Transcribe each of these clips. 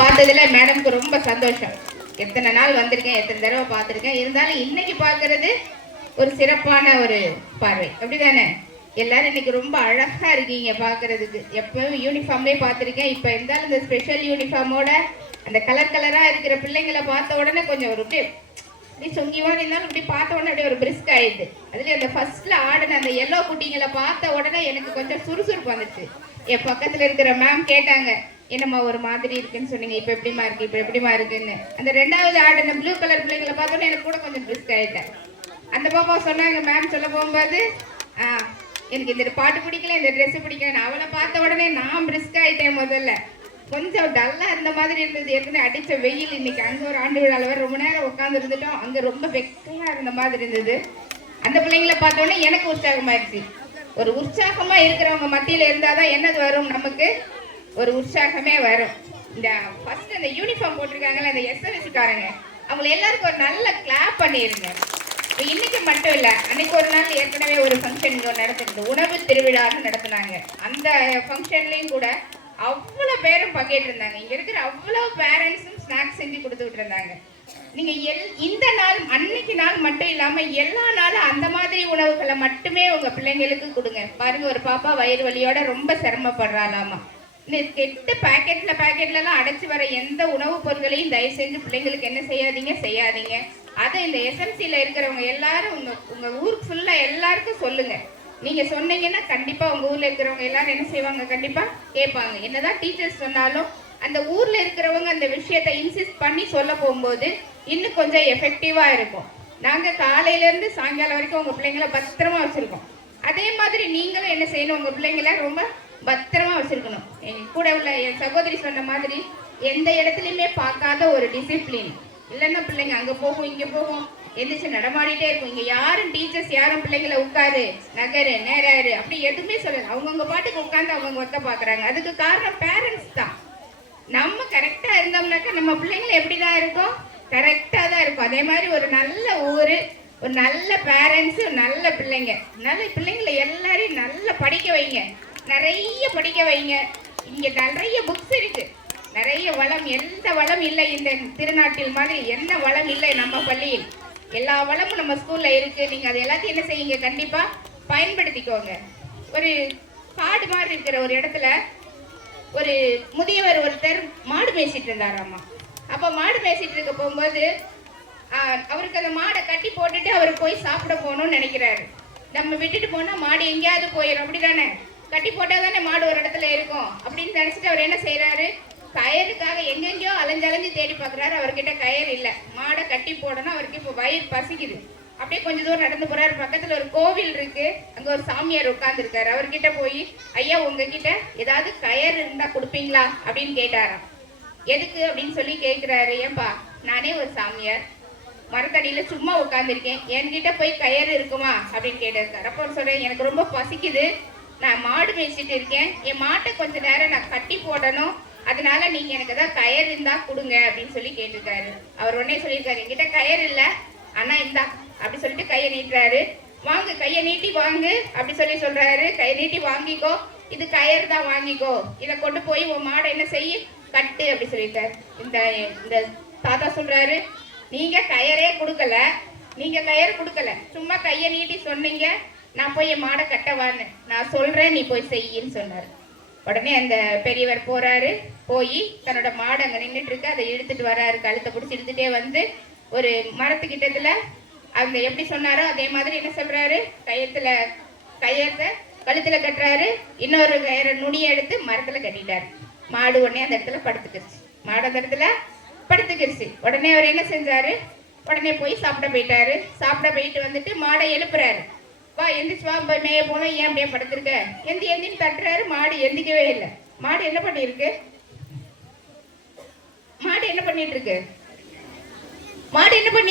பார்த்ததுல மேடம்க்கு ரொம்ப சந்தோஷம். எத்தனை நாள் வந்திருக்கேன், எத்தனை தடவை பார்த்துருக்கேன், இருந்தாலும் இன்னைக்கு பார்க்கறது ஒரு சிறப்பான ஒரு பார்வை. அப்படிதானே? எல்லாரும் இன்னைக்கு ரொம்ப அழகா இருக்கீங்க பார்க்கறதுக்கு. எப்பவும் யூனிஃபார்ம்லேயே பார்த்துருக்கேன். இப்போ இருந்தாலும் இந்த ஸ்பெஷல் யூனிஃபார்மோட அந்த கலர் கலராக இருக்கிற பிள்ளைங்களை பார்த்த உடனே கொஞ்சம் ஒரு அப்படியே சொங்கிவாக இருந்தாலும் இப்படி பார்த்த உடனே அப்படியே ஒரு பிரிஸ்க் ஆயிடுது. அதுலேயும் அந்த ஃபர்ஸ்ட்ல ஆடின அந்த எல்லோ குட்டிங்களை பார்த்த உடனே எனக்கு கொஞ்சம் சுறுசுறுப்பு வந்துச்சு. என் பக்கத்தில் இருக்கிற மேம் கேட்டாங்க, என்னம்மா ஒரு மாதிரி இருக்குன்னு சொன்னீங்க, இப்போ எப்படிமா இருக்கு, இப்போ எப்படிமா இருக்குன்னு. அந்த ரெண்டாவது ஆடின ப்ளூ கலர் பிள்ளைங்களை பார்த்தோன்னே எனக்கு கூட கொஞ்சம் பிரிஸ்க் ஆயிட்டேன். அந்த பாப்பா சொன்னாங்க, மேம் சொல்ல போகும்போது எனக்கு இந்த பாட்டு பிடிக்கல, இந்த ட்ரெஸ் பிடிக்கல. அவளை பார்த்த உடனே நான் பிரிஸ்க் ஆயிட்டேன். முதல்ல கொஞ்சம் டல்லா இருந்த மாதிரி இருந்தது. ஏற்கனவே அடிச்ச வெயில். இன்னைக்கு அங்கே ஒரு ஆண்டு விழாவில் ரொம்ப நேரம் உட்காந்து இருந்துட்டோம். அங்கே ரொம்ப வெக்கையா இருந்த மாதிரி இருந்தது. அந்த பிள்ளைங்களை பார்த்தோன்னே எனக்கு உற்சாகமாயிருச்சு. ஒரு உற்சாகமா இருக்கிறவங்க மத்தியில இருந்தாதான் என்னது வரும், நமக்கு ஒரு உற்சாகமே வரும். இந்த ஃபர்ஸ்ட் அந்த யூனிஃபார்ம் போட்டிருக்காங்கல்ல, அந்த எஸ்என்எஸ்காரங்க, அவங்களை எல்லாருக்கும் ஒரு நல்ல கிளாப் பண்ணிருங்க. இன்னைக்கு மட்டும் இல்லை, அன்னைக்கு ஒரு நாள் ஏற்கனவே ஒரு ஃபங்க்ஷன் நடத்துறது, உணவு திருவிழான்னு நடத்தினாங்க. அந்த ஃபங்க்ஷன்லையும் கூட அவ்வளோ பேரும் பங்கேற்றிருந்தாங்க. இங்கே இருக்கிற அவ்வளோ பேரண்ட்ஸும் ஸ்நாக்ஸ் செஞ்சு கொடுத்துட்டு இருந்தாங்க. நீங்கள் இந்த நாள் அன்னைக்கு நாள் மட்டும் இல்லாமல் எல்லா நாளும் அந்த மாதிரி உணவுகளை மட்டுமே உங்கள் பிள்ளைங்களுக்கு கொடுங்க. பாருங்க, ஒரு பாப்பா வயிறு வலியோட ரொம்ப சிரமப்படுறாளாமா. இந்த கெட்ட பேக்கெட்லலாம் அடைச்சி வர எந்த உணவுப் பொருட்களையும் தயவு செஞ்சு பிள்ளைங்களுக்கு என்ன செய்யாதீங்க. அதை இந்த எஸ்எம்சியில் இருக்கிறவங்க எல்லாரும் உங்கள் ஊருக்கு ஃபுல்லாக எல்லாருக்கும் சொல்லுங்கள். நீங்கள் சொன்னீங்கன்னா கண்டிப்பாக உங்கள் ஊரில் இருக்கிறவங்க எல்லாரும் என்ன செய்வாங்க, கண்டிப்பாக கேட்பாங்க. என்னதான் டீச்சர்ஸ் சொன்னாலும் அந்த ஊரில் இருக்கிறவங்க அந்த விஷயத்தை இன்சிஸ்ட் பண்ணி சொல்ல போகும்போது இன்னும் கொஞ்சம் எஃபெக்டிவாக இருக்கும். நாங்கள் காலையிலேருந்து சாயங்காலம் வரைக்கும் உங்கள் பிள்ளைங்கள பத்திரமா வச்சுருக்கோம். அதே மாதிரி நீங்களும் என்ன செய்யணும், உங்கள் பிள்ளைங்கள ரொம்ப பத்திரமா வச்சுருக்கணும். என் கூட உள்ள என் சகோதரி சொன்ன மாதிரி எந்த இடத்துலையுமே பார்க்காத ஒரு டிசிப்ளின். இல்லைன்னா பிள்ளைங்க அங்கே போகும் இங்கே போகும், எந்திரிச்சு நடமாடிட்டே இருக்கும். இங்கே யாரும் டீச்சர்ஸ் யாரும் பிள்ளைங்களை உட்காரு நகரு நேராரு அப்படி எதுவுமே சொல்லலை. அவங்கவுங்க பாட்டுக்கு உட்காந்து அவங்கவுங்க ஒத்த பார்க்குறாங்க. அதுக்கு காரணம் பேரண்ட்ஸ் தான். நம்ம கரெக்டாக இருந்தோம்னாக்கா நம்ம பிள்ளைங்களை எப்படி தான் இருக்கும், கரெக்டாக தான் இருக்கும். அதே மாதிரி ஒரு நல்ல ஊர், ஒரு நல்ல பேரண்ட்ஸு, நல்ல பிள்ளைங்க, நல்ல பிள்ளைங்களை எல்லாரையும் நல்லா படிக்க வைங்க, நிறைய படிக்க வைங்க. இங்கே நிறைய புக்ஸ் இருக்கு, நிறைய வளம். எந்த வளம் இல்லை இந்த திருநாட்டில் மாதிரி என்ன வளம் இல்லை நம்ம பள்ளியில். எல்லா வளமும் நம்ம ஸ்கூலில் இருக்குது. நீங்கள் அது எல்லாத்தையும் என்ன செய்யுங்க, கண்டிப்பாக பயன்படுத்திக்கோங்க. ஒரு காடு மாதிரி இருக்கிற ஒரு இடத்துல ஒரு முதியவர் ஒருத்தர் மாடு மேய்ச்சிட்டு இருந்தாராம்மா. அப்போ மாடு மேய்ச்சிட்டு இருக்க போகும்போது அவருக்கு அந்த மாடை கட்டி போட்டுட்டு அவர் போய் சாப்பிட போகணும்னு நினைக்கிறாரு. நம்ம விட்டுட்டு போனால் மாடு எங்கேயாவது போயிடும், அப்படி தானே? கட்டி போட்டால் தானே மாடு ஒரு இடத்துல இருக்கும் அப்படின்னு நினச்சிட்டு அவர் என்ன செய்கிறாரு, கயருக்காக எங்கெங்கேயோ அலைஞ்சு தேடி பார்க்குறாரு. அவர்கிட்ட கயர் இல்லை. மாடை கட்டி போடணும். அவருக்கு இப்போ வயிறு பசிக்குது. அப்படியே கொஞ்சம் தூரம் நடந்து போறாரு. பக்கத்துல ஒரு கோவில் இருக்கு, அங்க ஒரு சாமியார் உட்கார்ந்துருக்காரு. அவர்கிட்ட போய், ஐயா உங்ககிட்ட ஏதாவது கயர் இருந்தா கொடுப்பீங்களா அப்படின்னு கேட்டாராம். எதுக்கு அப்படின்னு சொல்லி கேட்கிறாரு. ஏன்பா, நானே ஒரு சாமியார், மரத்தடியில சும்மா உட்கார்ந்துருக்கேன், என்கிட்ட போய் கயர் இருக்குமா அப்படின்னு கேட்டிருக்காரு. அப்போ சொல்றேன், எனக்கு ரொம்ப பசிக்குது, நான் மாடு மேய்ச்சிட்டு இருக்கேன், என் மாட்டை கொஞ்ச நேரம் நான் கட்டி போடணும், அதனால நீங்க எனக்கு ஏதாவது கயர் இருந்தா கொடுங்க அப்படின்னு சொல்லி கேட்டிருக்காரு. அவர் உடனே சொல்லியிருக்காரு, என்கிட்ட கயர் இல்லை, ஆனா இந்தா அப்படி சொல்லிட்டு கையை நீட்டுறாரு. வாங்க, கையை நீட்டி வாங்கு அப்படி சொல்றாரு. கையை நீட்டி வாங்கிக்கோ, இது கயர் தான், வாங்கிக்கோ, இதை கொண்டு போய் உன் மாடை என்ன செய்ய கட்டு அப்படி சொல்லிட்டாரு. இந்த தாத்தா சொல்றாரு, நீங்க கயரே கொடுக்கல, சும்மா கையை நீட்டி சொன்னீங்க, நான் போய் என் மாடை கட்டவான்னு நான் சொல்றேன், நீ போய் செய்யின்னு சொன்னாரு. உடனே அந்த பெரியவர் போறாரு. போய் தன்னோட மாடு அங்கே நின்றுட்டு இருக்கு, அதை இழுத்துட்டு வராரு. கழுத்தை பிடிச்சி இழுத்துட்டே வந்து ஒரு மரத்துக்கிட்டத்துல அவங்க எப்படி சொன்னாரோ அதே மாதிரி என்ன சொல்றாரு, கயத்தை கழுத்துல கட்டுறாரு. இன்னொரு கயிறை நுனியை எடுத்து மரத்துல கட்டிட்டாரு. மாடு உடனே அந்த இடத்துல படுத்துக்கிருச்சு. மாடு அந்த இடத்துல படுத்துக்கிருச்சு. உடனே அவர் என்ன செஞ்சாரு, உடனே போய் சாப்பிட போயிட்டாரு. சாப்பிட போயிட்டு வந்துட்டு மாடை எழுப்புறாரு. வா, எந்திரிச்சு வா, மேய போனோம், ஏன் அப்படியே படுத்திருக்க, எந்தின்னு தட்டுறாரு. மாடு எந்திக்கவே இல்லை. மாடு என்ன பண்ணிட்டு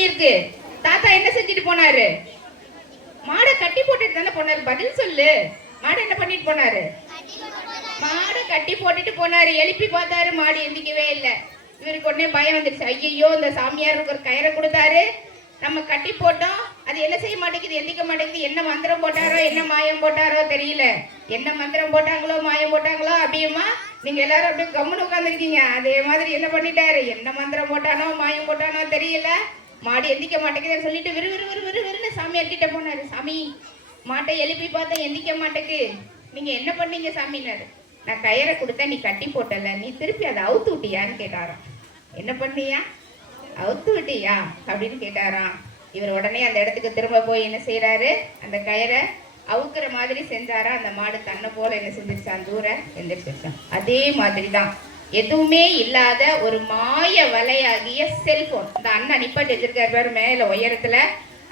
இருக்கு, தாத்தா என்ன செஞ்சுட்டு போனாரு, மாடை கட்டி போட்டுட்டு தானே போனாரு. பதில் சொல்லு, மாடை என்ன பண்ணிட்டு போனாரு, மாடை கட்டி போட்டுட்டு போனாரு. எழுப்பி பார்த்தாரு, மாடு எந்திக்கவே இல்லை. இவருக்கு உடனே பயம் வந்துருச்சு. ஐயோ, இந்த சாமியாருக்கு ஒரு கயிறை கொடுத்தாரு, நம்ம கட்டி போட்டோம், அது என்ன செய்ய மாட்டேங்குது, எந்திக்க மாட்டேங்குது. என்ன மந்திரம் போட்டாரோ, என்ன மாயம் போட்டாரோ தெரியல. என்ன மந்திரம் போட்டாங்களோ மாயம் போட்டாங்களோ அப்படியுமா நீங்க எல்லாரும் அப்படியே கம்முன்னு உட்காந்துருக்கீங்க. அதே மாதிரி என்ன பண்ணிட்டாரு, என்ன மந்திரம் போட்டானோ மாயம் போட்டானோ தெரியல, மாடு எந்திக்க மாட்டேங்குதுன்னு சொல்லிட்டு விறு விறு விறு விறு விறுன்னு சாமியார் கிட்ட போனாரு. சாமி, மாட்டை எழுப்பி பார்த்தா எந்திக்க மாட்டேக்கு, நீங்க என்ன பண்ணீங்க சாமினாரு. நான் கயிறை கொடுத்தேன், நீ கட்டி போட்டல, நீ திருப்பி அதை அவுத்து விட்டியான்னு கேட்டாராம். என்ன பண்ணியா, அவுத்து விட்டியா அப்படின்னு கேட்டாராம். இவர் உடனே அந்த இடத்துக்கு திரும்ப போய் என்ன செய்யறாரு, அந்த கயிறை அவுக்குற மாதிரி செஞ்சாரா. அந்த மாடு தன்னை போல என்ன செஞ்சிருச்சான், தூர எந்திரிச்சிருச்சான். அதே மாதிரி தான் எதுவுமே இல்லாத ஒரு மாய வலையாகிய செல்போன், இந்த அண்ணன் நிப்பாட்டி வச்சிருக்காரு பேர் மேல உயரத்துல,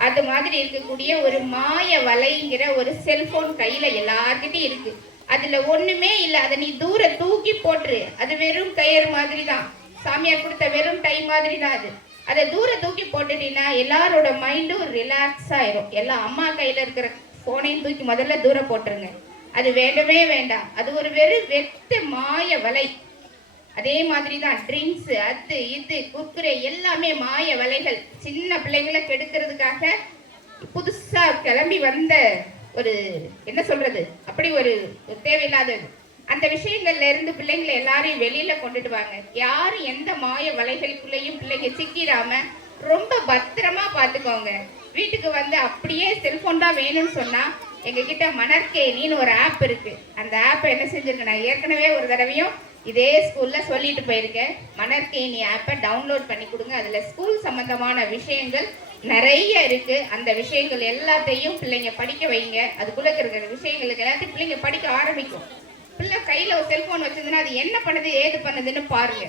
அது மாதிரி இருக்கக்கூடிய ஒரு மாய வலைங்கிற ஒரு செல்போன் கையில எல்லார்கிட்டையும் இருக்கு. அதுல ஒண்ணுமே இல்லை, அதை நீ தூர தூக்கி போட்டுரு. அது வெறும் கயிறு மாதிரி தான், சாமியார் கொடுத்த வெறும் டை மாதிரி தான் அது. அதை தூர தூக்கி போட்டுட்டீங்கன்னா எல்லாரோட மைண்டும் ரிலாக்ஸ் ஆயிரும். எல்லாம் அம்மா கையில இருக்கிற போனையும் தூக்கி முதல்ல தூரம் போட்டுருங்க. அது வேண்டவே வேண்டாம். அது ஒரு வெறும் வெத்து மாய வலை. அதே மாதிரி தான் ட்ரிங்க்ஸ், அது இது குர்குரே எல்லாமே மாய வலைகள். சின்ன பிள்ளைங்களை கெடுக்கிறதுக்காக புதுசா கிளம்பி வந்த ஒரு என்ன சொல்றது, அப்படி ஒரு தேவையில்லாதது. அந்த விஷயங்கள்ல இருந்து பிள்ளைங்களை எல்லாரையும் வெளியில கொண்டுட்டு வாங்க. யாரும் எந்த மாய வலைகளுக்குள்ளேயும் பிள்ளைங்க சிக்கிராம ரொம்ப பத்திரமா பார்த்துக்கோங்க. வீட்டுக்கு வந்து அப்படியே செல்போன் தான் வேணும்னு சொன்னா எங்ககிட்ட மணற்கேணின்னு ஒரு ஆப் இருக்கு. அந்த ஆப்பை என்ன செஞ்சிருக்கேன், நான் ஏற்கனவே ஒரு தடவையும் இதே ஸ்கூல்ல சொல்லிட்டு போயிருக்கேன். மணற்கேணி ஆப்பை டவுன்லோட் பண்ணி கொடுங்க. அதுல ஸ்கூல் சம்பந்தமான விஷயங்கள் நிறைய இருக்கு. அந்த விஷயங்கள் எல்லாத்தையும் பிள்ளைங்க படிக்க வைங்க. அதுக்குள்ள இருக்கிற விஷயங்களுக்கு எல்லாத்தையும் பிள்ளைங்க படிக்க ஆரம்பிக்கும். பிள்ளை கையில ஒரு செல்போன் வச்சதுன்னா அது என்ன பண்ணுது ஏது பண்ணுதுன்னு பாருங்க.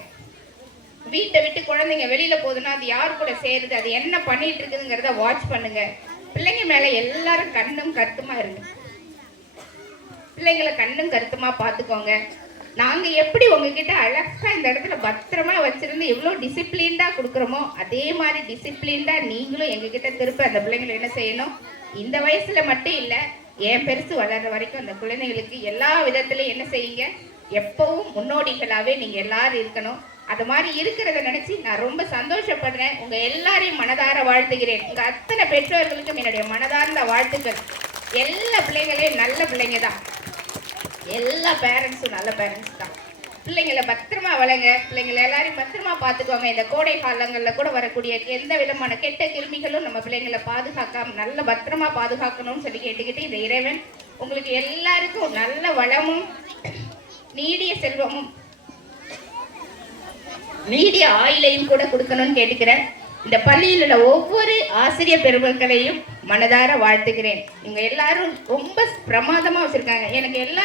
வீட்டை விட்டு குழந்தைங்க வெளியில போகுதுன்னா அது யாரு கூட சேருது, அது என்ன பண்ணிட்டு இருக்குதுங்கிறத வாட்ச் பண்ணுங்க. பிள்ளைங்க மேல எல்லாரும் கண்ணும் கருத்துமா இருங்க. பிள்ளைங்களை கண்ணும் கருத்துமா பார்த்துக்கோங்க. நாங்க எப்படி உங்ககிட்ட அழகா இந்த இடத்துல பத்திரமா வச்சிருந்து எவ்வளவு டிசிப்ளின்டா கொடுக்குறோமோ அதே மாதிரி டிசிப்ளின்டா நீங்களும் எங்ககிட்ட திருப்ப அந்த பிள்ளைங்களை என்ன செய்யணும். இந்த வயசுல மட்டும் இல்ல, என் பெருசு வளர்ற வரைக்கும் அந்த குழந்தைங்களுக்கு எல்லா விதத்திலையும் என்ன செய்யுங்க, எப்பவும் முன்னோடிகளாவே நீங்க எல்லாரும் இருக்கணும். அது மாதிரி இருக்கிறத நினைச்சு நான் ரொம்ப சந்தோஷப்படுறேன். உங்க எல்லாரையும் மனதார வாழ்த்துகிறேன். உங்க அத்தனை பெற்றோர்களுக்கும் என்னுடைய மனதார்ந்த வாழ்த்துக்கள். எல்லா பிள்ளைங்களையும் நல்ல பிள்ளைங்க தான், எல்லா பேரண்ட்ஸும் நல்ல பேரண்ட்ஸ் தான். பிள்ளைங்களை பத்திரமா வளங்க, பிள்ளைங்களை எல்லாரையும் பத்திரமா பார்த்துக்கோங்க. இந்த கோடை காலங்களில் கூட வரக்கூடிய எந்த விதமான கெட்ட கிருமிகளும் நம்ம பிள்ளைங்களை பாதுகாக்காம நல்ல பத்திரமா பாதுகாக்கணும்னு சொல்லி கேட்டுக்கிட்டு இந்த இறைவன் உங்களுக்கு எல்லாருக்கும் நல்ல வளமும் நீடிய செல்வமும் நீடிய ஆயிலையும் கூட கொடுக்கணும்னு கேட்டுக்கிறேன். இந்த பள்ளியில் உள்ள ஒவ்வொரு ஆசிரியர் பெருமக்களையும் மனதார வாழ்த்துகிறேன். இவங்க எல்லாரும் ரொம்ப பிரமாதமா வச்சிருக்காங்க. எனக்கு எல்லா